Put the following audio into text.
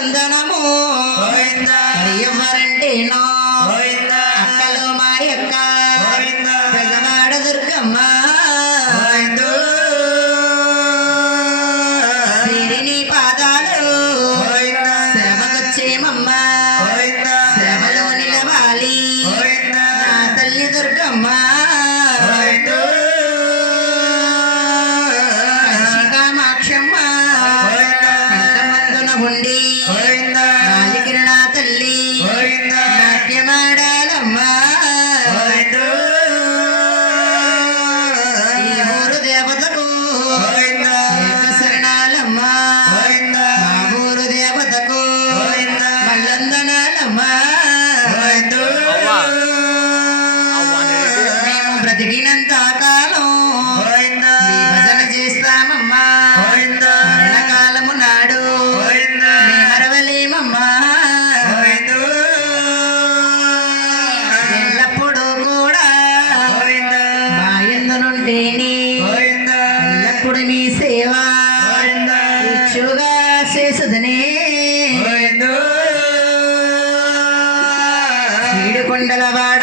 వందనము ఎవరంటేనో అక్కలు మా యొక్క పెద్దవాడ దుర్గమ్మ సిరిని పాదాలు సేవకొచ్చేమమ్మ సేవలో నిలవాలి నా తల్లి దుర్గమ్మ కామాక్షమ్మ కంటమందున ఉండి బాలికిరణ తల్లి నాట్యమాడాలమ్మ ఈ ఊరు దేవతకు శరణాలమ్మ మా ఊరు దేవతకు మల్లందనాలమ్మ మేము బ్రతికినంత కాలం మీ భజన చేస్తామమ్మా మరణకాలము నాడు మరవలేమమ్మా ఎల్లప్పుడూ కూడా మా ఎందునుంటేని ఎల్లప్పుడు మీ సేవ ఇచ్చుగా చేసదనే ఈడుకొండలవాడ